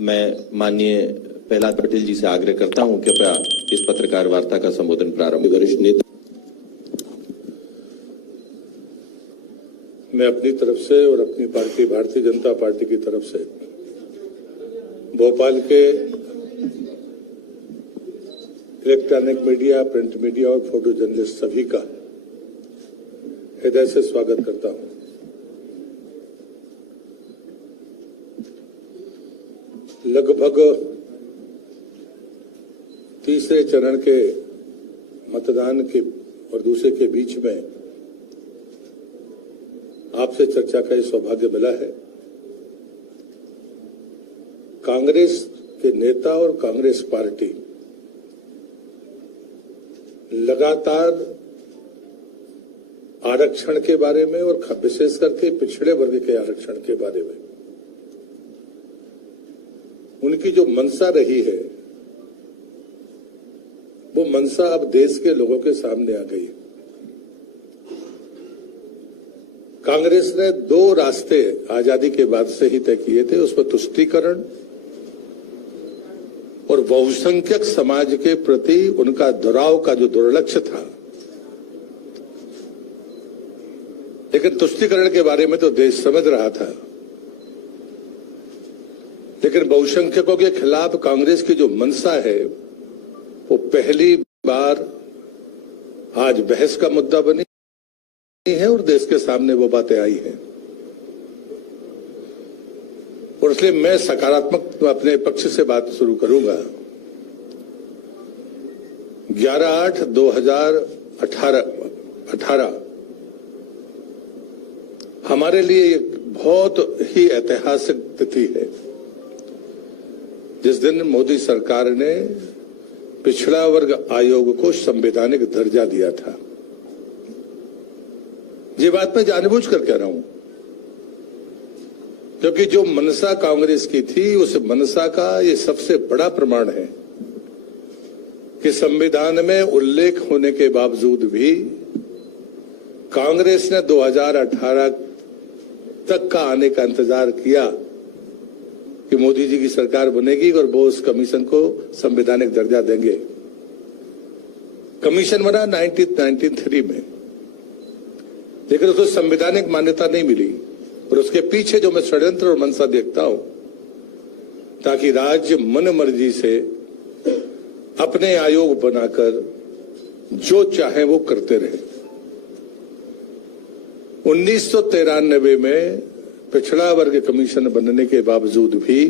मैं माननीय प्रहलाद पटेल जी से आग्रह करता हूं कि कृपया इस पत्रकार वार्ता का संबोधन प्रारंभ। वरिष्ठ नेता, मैं अपनी तरफ से और अपनी पार्टी भारतीय जनता पार्टी की तरफ से भोपाल के इलेक्ट्रॉनिक मीडिया, प्रिंट मीडिया और फोटो जर्नलिस्ट सभी का हृदय से स्वागत करता हूं। लगभग तीसरे चरण के मतदान के और दूसरे के बीच में आपसे चर्चा का सौभाग्य मिला है। कांग्रेस के नेता और कांग्रेस पार्टी लगातार आरक्षण के बारे में और विशेष करके पिछड़े वर्ग के आरक्षण के बारे में उनकी जो मंशा रही है, वो मंशा अब देश के लोगों के सामने आ गई। कांग्रेस ने दो रास्ते आजादी के बाद से ही तय किए थे, उसमें तुष्टीकरण और बहुसंख्यक समाज के प्रति उनका दुराव का जो दुर्लक्ष्य था। लेकिन तुष्टीकरण के बारे में तो देश समझ रहा था, लेकिन बहुसंख्यकों के खिलाफ कांग्रेस की जो मंशा है वो पहली बार आज बहस का मुद्दा बनी है और देश के सामने वो बातें आई हैं। और इसलिए मैं सकारात्मक अपने पक्ष से बात शुरू करूंगा। 11/8/2018 हमारे लिए एक बहुत ही ऐतिहासिक तिथि है, जिस दिन मोदी सरकार ने पिछड़ा वर्ग आयोग को संवैधानिक दर्जा दिया था। ये बात मैं जानबूझ कर कह रहा हूं, क्योंकि जो मनसा कांग्रेस की थी, उस मनसा का ये सबसे बड़ा प्रमाण है कि संविधान में उल्लेख होने के बावजूद भी कांग्रेस ने 2018 तक का आने का इंतजार किया कि मोदी जी की सरकार बनेगी और वो उस कमीशन को संवैधानिक दर्जा देंगे। कमीशन बना 1993 में, लेकिन उसको संवैधानिक मान्यता नहीं मिली। और उसके पीछे जो मैं षड्यंत्र और मंशा देखता हूं, ताकि राज्य मन मर्जी से अपने आयोग बनाकर जो चाहे वो करते रहे। 1993 में पिछड़ा वर्ग कमीशन बनने के बावजूद भी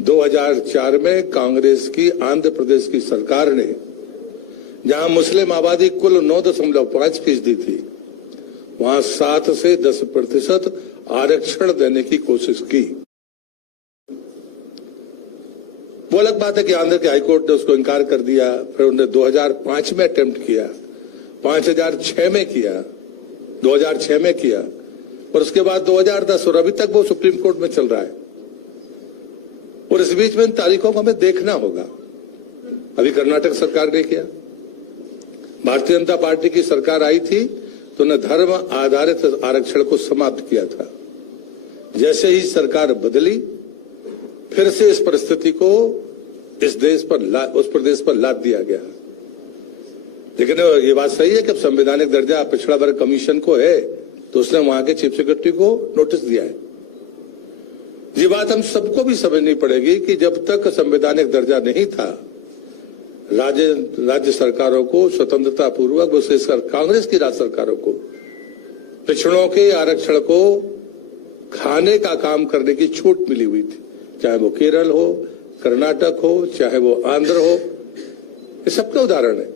2004 में कांग्रेस की आंध्र प्रदेश की सरकार ने, जहां मुस्लिम आबादी कुल 9.5% थी, वहां 7 से 10% आरक्षण देने की कोशिश की। वो अलग बात है कि आंध्र के हाईकोर्ट ने उसको इनकार कर दिया। फिर उन्होंने 2005 में अटेम्प्ट किया, 2006 में किया, 2006 में किया, और उसके बाद 2010, और अभी तक वो सुप्रीम कोर्ट में चल रहा है। और इस बीच में इन तारीखों को हमें देखना होगा। अभी कर्नाटक सरकार ने किया, भारतीय जनता पार्टी की सरकार आई थी तो उन्हें धर्म आधारित आरक्षण को समाप्त किया था। जैसे ही सरकार बदली, फिर से इस परिस्थिति को इस देश पर उस प्रदेश पर लाद दिया गया। लेकिन ये बात सही है कि संवैधानिक दर्जा पिछड़ा वर्ग कमीशन को है, तो उसने वहां के चीफ सेक्रेटरी को नोटिस दिया है। ये बात हम सबको भी समझनी पड़ेगी कि जब तक संवैधानिक दर्जा नहीं था, राज्य सरकारों को स्वतंत्रता पूर्वक, विशेषकर कांग्रेस की राज्य सरकारों को, पिछड़ों के आरक्षण को खाने का काम करने की छूट मिली हुई थी। चाहे वो केरल हो, कर्नाटक हो, चाहे वो आंध्र हो, ये सबका उदाहरण है।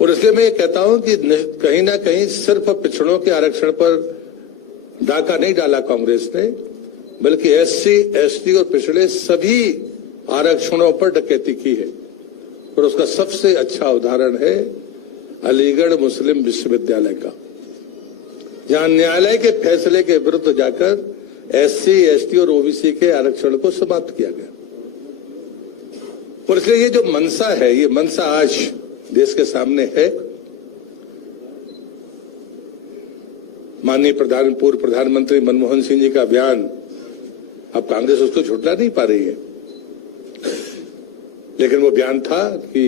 और इसलिए मैं ये कहता हूं कि कहीं ना कहीं सिर्फ पिछड़ों के आरक्षण पर डाका नहीं डाला कांग्रेस ने, बल्कि SC, ST और पिछड़े सभी आरक्षणों पर डकैती की है। और उसका सबसे अच्छा उदाहरण है अलीगढ़ मुस्लिम विश्वविद्यालय का, जहां न्यायालय के फैसले के विरुद्ध जाकर SC, ST और OBC के आरक्षण को समाप्त किया गया। और इसलिए ये जो मंशा है, ये मंशा आज देश के सामने है। माननीय पूर्व प्रधानमंत्री मनमोहन सिंह जी का बयान अब कांग्रेस उसको झुठला नहीं पा रही है, लेकिन वो बयान था कि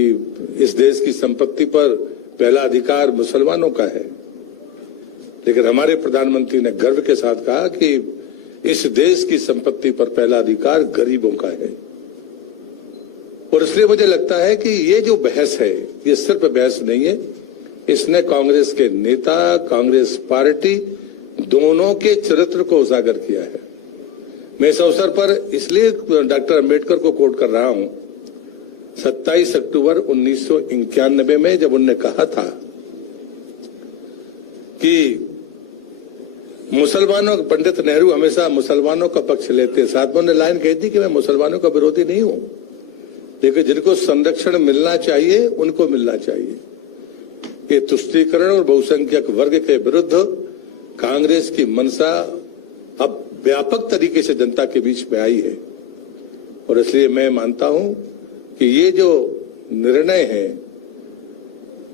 इस देश की संपत्ति पर पहला अधिकार मुसलमानों का है। लेकिन हमारे प्रधानमंत्री ने गर्व के साथ कहा कि इस देश की संपत्ति पर पहला अधिकार गरीबों का है। और इसलिए मुझे लगता है कि ये जो बहस है, ये सिर्फ बहस नहीं है, इसने कांग्रेस के नेता, कांग्रेस पार्टी दोनों के चरित्र को उजागर किया है। मैं इस अवसर पर इसलिए डॉक्टर अंबेडकर को कोट कर रहा हूं, 27 अक्टूबर 1991 में जब उन्होंने कहा था कि मुसलमानों, पंडित नेहरू हमेशा मुसलमानों का पक्ष लेते, साथ में उन्होंने लाइन कही थी कि मैं मुसलमानों का विरोधी नहीं हूं, लेकिन जिनको संरक्षण मिलना चाहिए उनको मिलना चाहिए। ये तुष्टीकरण और बहुसंख्यक वर्ग के विरुद्ध कांग्रेस की मंशा अब व्यापक तरीके से जनता के बीच में आई है। और इसलिए मैं मानता हूं कि ये जो निर्णय है,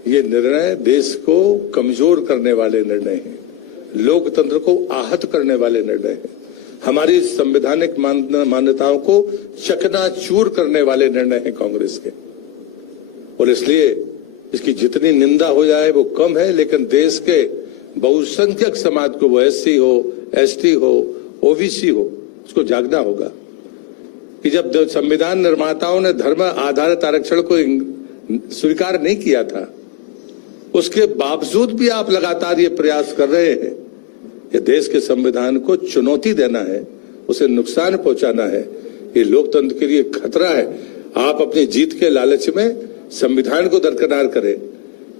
ये निर्णय देश को कमजोर करने वाले निर्णय हैं, लोकतंत्र को आहत करने वाले निर्णय हैं, हमारी संवैधानिक मान्यताओं को चकनाचूर करने वाले निर्णय हैं कांग्रेस के। और इसलिए इसकी जितनी निंदा हो जाए वो कम है, लेकिन देश के बहुसंख्यक समाज को, वो एससी हो, एसटी हो, ओबीसी हो, उसको जागना होगा कि जब संविधान निर्माताओं ने धर्म आधारित आरक्षण को स्वीकार नहीं किया था, उसके बावजूद भी आप लगातार ये प्रयास कर रहे हैं कि देश के संविधान को चुनौती देना है, उसे नुकसान पहुंचाना है। ये लोकतंत्र के लिए खतरा है। आप अपनी जीत के लालच में संविधान को दरकिनार करें,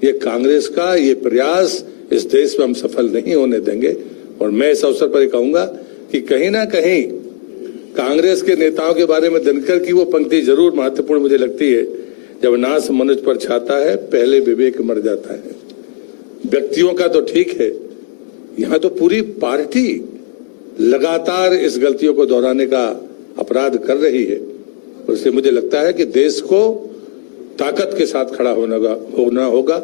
ये कांग्रेस का ये प्रयास इस देश में हम सफल नहीं होने देंगे। और मैं इस अवसर पर कहूंगा कि कहीं ना कहीं कांग्रेस के नेताओं के बारे में दिनकर की वो पंक्ति जरूर महत्वपूर्ण मुझे लगती है, जब नाश मनुष्य पर छाता है पहले विवेक मर जाता है। व्यक्तियों का तो ठीक है, यहां तो पूरी पार्टी लगातार इस गलतियों को दोहराने का अपराध कर रही है। और इसलिए मुझे लगता है कि देश को ताकत के साथ खड़ा होना होगा,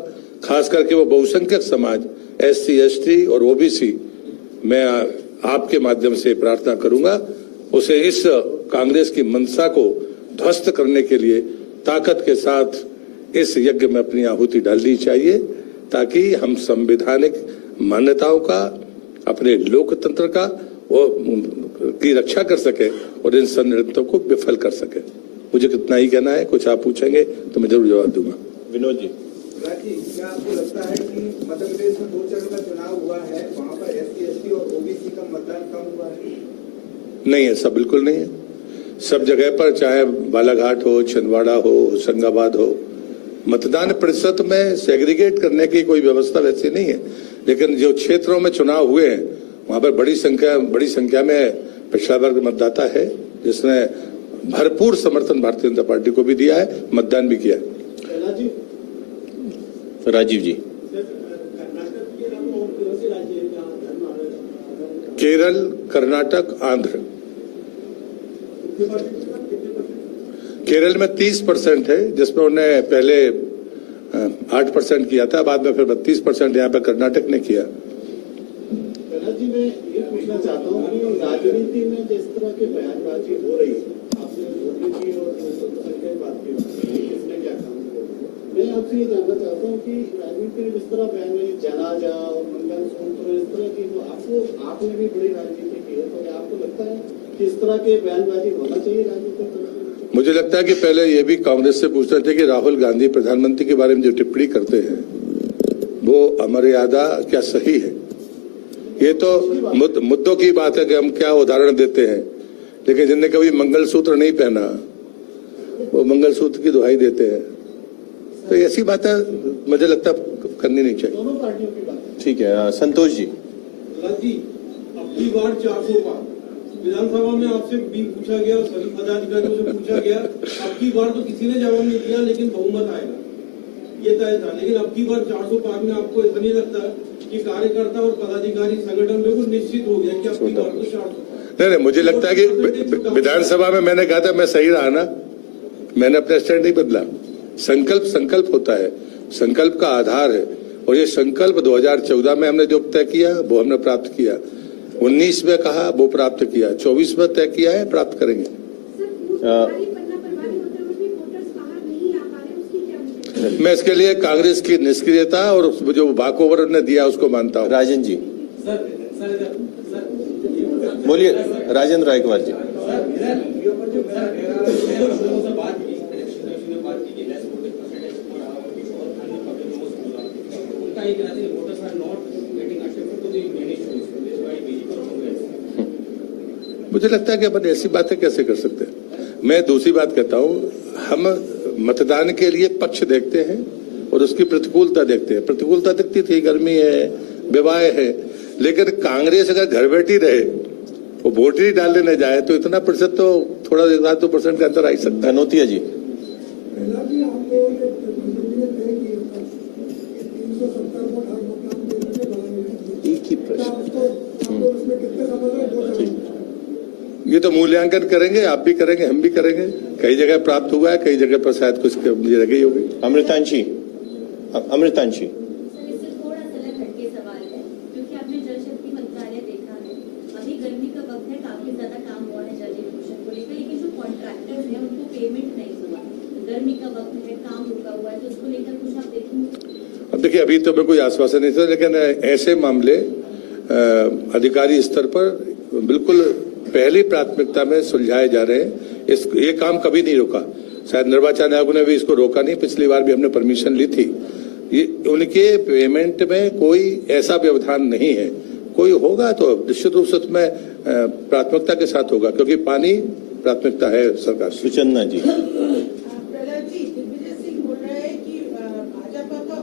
खास करके वो बहुसंख्यक समाज, एससी, एसटी और ओबीसी। मैं आपके माध्यम से प्रार्थना करूंगा उसे इस कांग्रेस की मंशा को ध्वस्त करने के लिए ताकत के साथ इस यज्ञ में अपनी आहुति डालनी चाहिए, ताकि हम संवैधानिक मान्यताओं का, अपने लोकतंत्र का की रक्षा कर सके और इन षड्यंत्रों को विफल कर सके। मुझे कितना ही कहना है, कुछ आप पूछेंगे तो मैं जरूर जवाब दूंगा। विनोद जी, क्या आपको लगता है कि मध्य प्रदेश में 2 चरण का चुनाव हुआ है, वहाँ पर एससी, एसटी और ओबीसी का मतदान कम हुआ है? नहीं, ऐसा बिल्कुल नहीं है। सब जगह पर, चाहे बालाघाट हो, छिंदवाड़ा हो, होशंगाबाद हो, मतदान प्रतिशत में सेग्रीगेट करने की कोई व्यवस्था वैसी नहीं है। लेकिन जो क्षेत्रों में चुनाव हुए हैं वहां पर बड़ी संख्या में पिछड़ा वर्ग मतदाता है, जिसने भरपूर समर्थन भारतीय जनता पार्टी को भी दिया है, मतदान भी किया है। राजीव जी, केरल, कर्नाटक, आंध्र। केरल में 30% है, जिसमें उन्हें पहले 8% किया था, बाद में फिर 32% यहाँ पे कर्नाटक ने किया। जी, मैं ये पूछना चाहता हूँ कि राजनीति में जिस तरह की बयानबाजी हो रही है, आपने मोदी जी और संख्या बात की, किसने क्या काम किया, मैं आपसे ये जानना चाहता हूँ कि राजनीति में जिस तरह बयान में जनाजा और मंगलसूत्र इस तरह की, तो आपने भी बड़ी राजनीति की है, तो आपको लगता है कि इस तरह के बयानबाजी होना चाहिए राजनीति? मुझे लगता है कि पहले ये भी कांग्रेस से पूछना चाहिए कि राहुल गांधी प्रधानमंत्री के बारे में जो टिप्पणी करते हैं वो अमर्यादा क्या सही है? ये तो मुद्दों की बात है कि हम क्या उदाहरण देते हैं, लेकिन जिनने कभी मंगलसूत्र नहीं पहना वो मंगलसूत्र की दुहाई देते हैं। तो ऐसी बातें मुझे लगता करनी नहीं चाहिए। दोनों पार्टियों की बात। ठीक है। संतोष जी, अब की बार 400 पार विधानसभा में आपसे भी पूछा गया, सभी पदाधिकारियों से पूछा गया, अब की बार तो किसी ने जवाब नहीं दिया, लेकिन बहुमत आएगा ये तय था। लेकिन अब की बार 400 पार में आपको ऐसा नहीं लगता कि कार्यकर्ता और पदाधिकारी संगठन बिल्कुल निश्चित हो गया कि अब की बार तो 400? नहीं, मुझे लगता है कि विधानसभा में मैंने कहा था, मैं सही रहा ना, मैंने अपना स्टैंड नहीं बदला। संकल्प होता है, संकल्प का आधार है, और ये संकल्प 2014 में हमने जो तय किया वो हमने प्राप्त किया। 19 में कहा वो प्राप्त किया, 24 में तय किया है प्राप्त करेंगे। मैं इसके लिए कांग्रेस की निष्क्रियता और जो वॉकओवर ने दिया उसको मानता हूँ। राजन जी बोलिए, राजेंद्र रायकवार जी। मुझे लगता है कि अपन ऐसी बातें कैसे कर सकते हैं। मैं दूसरी बात कहता हूँ, हम मतदान के लिए पक्ष देखते हैं और उसकी प्रतिकूलता देखते हैं। प्रतिकूलता दिखती थी, गर्मी है, विवाह है, लेकिन कांग्रेस अगर घर बैठी रहे, वो वोट ही डाल देने जाए तो इतना प्रतिशत तो थोड़ा 1-2% का अंतर आ ही सकता है। धनोतिया जी। एक ही प्रश्न। ये तो मूल्यांकन करेंगे, आप भी करेंगे, हम भी करेंगे। कई जगह प्राप्त हुआ है, कई जगह पर शायद कुछ मुझे लगी होगी। अमृतांशी इससे थोड़ा सा हटके सवाल है, क्योंकि आपने जल शक्ति मंत्रालय देखा है, अभी गर्मी का वक्त है, काफी ज्यादा काम हुआ है जल जीवन को लेकर, लेकिन जो कॉन्ट्रैक्टर्स हैं उनको पेमेंट नहीं हुआ। गर्मी का वक्त है, काम रुका हुआ है, तो उसको लेकर कुछ आप देखेंगे? अब देखिए, अभी तो मैं कोई आश्वासन नहीं था, लेकिन ऐसे मामले अधिकारी स्तर पर बिल्कुल पहली प्राथमिकता में सुलझाए जा रहे हैं। ये काम कभी नहीं रुका। शायद निर्वाचन आयोग ने भी इसको रोका नहीं, पिछली बार भी हमने परमिशन ली थी। ये उनके पेमेंट में कोई ऐसा व्यवधान नहीं है। कोई होगा तो निश्चित रूप से उसमें प्राथमिकता के साथ होगा, क्योंकि पानी प्राथमिकता है सरकार की। सुचन्ना जी। प्रहलाद जी, दिग्विजय सिंह बोल रहे हैं कि भाजपा का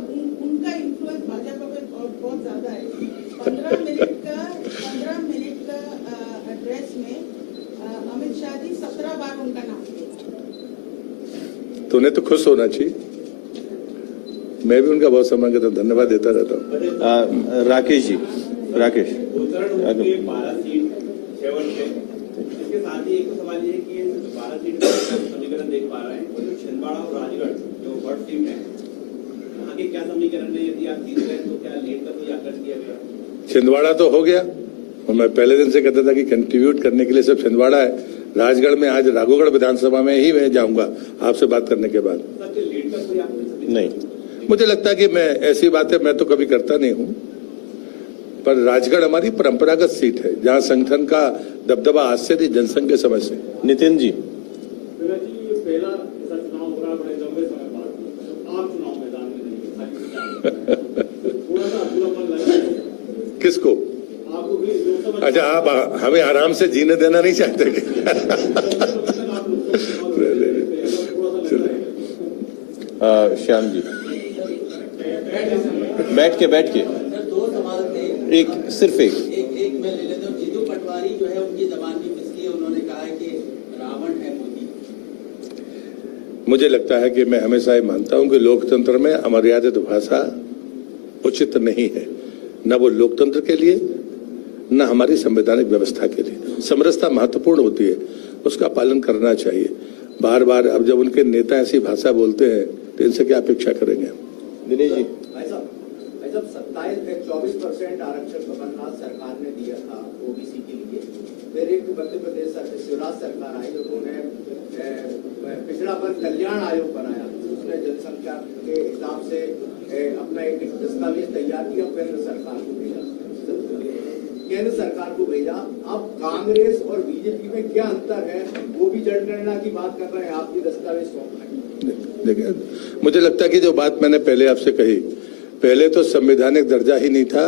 उनका इन्फ्लुएंस भाजपा पे बहुत ज्यादा है। 15 मिनट का एड्रेस में अमित शाह जी 17 बार उनका नाम लिया। तो उन्हें तो खुश होना चाहिए। मैं भी उनका बहुत सम्मान करता हूँ, धन्यवाद देता रहता हूँ। राकेश जी। राकेश। इसके साथ ही एक सवाल ये है कि 12 सीट का समीकरण देख पा रहे हैं, और जो छिंदवाड़ा और राजगढ़ जो बर्ड सीट है, वहाँ के क्या समीकरण है? यदि आप जीत गए तो क्या लीड का कोई आकलन किया गया? छिंदवाड़ा तो हो गया, और मैं पहले दिन से कहता था कि कंट्रीब्यूट करने के लिए सब छिंदवाड़ा है। राजगढ़ में आज राघोगढ़ विधानसभा में ही मैं जाऊंगा आपसे बात करने के बाद। लीड का कोई आकलन नहीं, मुझे लगता है कि मैं ऐसी बातें मैं तो कभी करता नहीं हूँ, पर राजगढ़ हमारी परंपरागत सीट है, जहाँ संगठन का दबदबा आज से नहीं, जनसंघ के समय से। नितिन जी। पहला ऐसा चुनाव हो रहा है बड़े लंबे समय बाद, आप चुनाव मैदान में नहीं है, थोड़ा सा अधूरापन लगा किसको? आपको भी लोकसभा। अच्छा, आप हमें आराम से जीने देना नहीं चाहते कि? श्याम जी। बैठ के दो सवाल थे। एक सिर्फ एक एक मैं ले लेता हूँ। जीतू पटवारी जो है उनकी जबान भी फिसली है, उन्होंने कहा है कि रावण है मोदी। मुझे लगता है कि मैं हमेशा ये मानता हूं कि लोकतंत्र में अमर्यादित भाषा उचित नहीं है, न वो लोकतंत्र के लिए न हमारी संवैधानिक व्यवस्था के लिए। समरसता महत्वपूर्ण होती है, उसका पालन करना चाहिए। बार बार अब जब उनके नेता ऐसी भाषा बोलते हैं तो इनसे क्या अपेक्षा करेंगे? दिनेश जी। 24% आरक्षण कमलनाथ सरकार ने दिया था ओबीसी के लिए, फिर एक मध्य प्रदेश शिवराज सरकार आई, उन्होंने पिछड़ापन कल्याण आयोग बनाया, उसने जनसंख्या के हिसाब से अपना एक दस्तावेज तैयार किया, केंद्र सरकार को भेजा। अब कांग्रेस और बीजेपी में क्या अंतर है? वो भी जनगणना की बात कर रहे हैं, आपकी दस्तावेज सौंपना। देखिए, मुझे लगता है कि जो बात मैंने पहले आपसे कही, पहले तो संवैधानिक दर्जा ही नहीं था।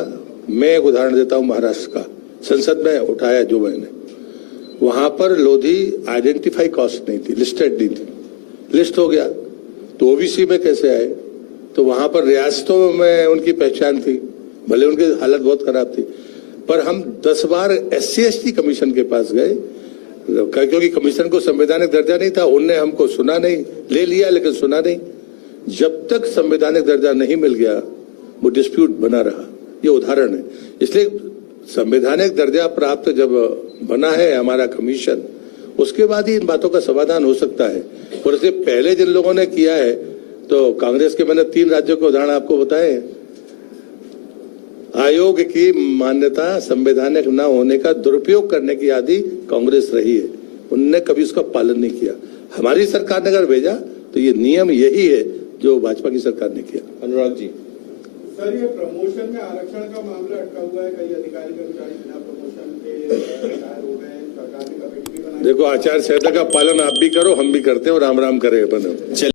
मैं एक उदाहरण देता हूं महाराष्ट्र का, संसद में उठाया जो मैंने, वहां पर लोधी आइडेंटिफाई कास्ट नहीं थी, लिस्टेड नहीं थी। लिस्ट हो गया तो ओबीसी में कैसे आए? तो वहां पर रियासतों में उनकी पहचान थी, भले उनकी हालत बहुत खराब थी, पर हम 10 बार SC/ST कमीशन के पास गए, क्योंकि कमीशन को संवैधानिक दर्जा नहीं था। उनने हमको सुना नहीं, ले लिया लेकिन सुना नहीं। जब तक संवैधानिक दर्जा नहीं मिल गया वो डिस्प्यूट बना रहा। ये उदाहरण है। इसलिए संवैधानिक दर्जा प्राप्त जब बना है हमारा कमीशन, उसके बाद ही इन बातों का समाधान हो सकता है। और इससे पहले जिन लोगों ने किया है, तो कांग्रेस के मैंने 3 राज्यों के उदाहरण आपको बताए, आयोग की मान्यता संवैधानिक न होने का दुरुपयोग करने की आदि कांग्रेस रही है, उनने कभी उसका पालन नहीं किया। हमारी सरकार ने अगर भेजा तो ये नियम यही है जो भाजपा की सरकार ने किया। अनुराग जी, सर, ये प्रमोशन में आरक्षण का मामला अटका हुआ है। कई अधिकारी कर्मचारी बिना प्रमोशन के रिटायर हो गए हैं। सरकार ने कमेटी भी बनाई। देखो, आचार संहिता का पालन आप भी करो, हम भी करते हैं और राम राम करें अपन।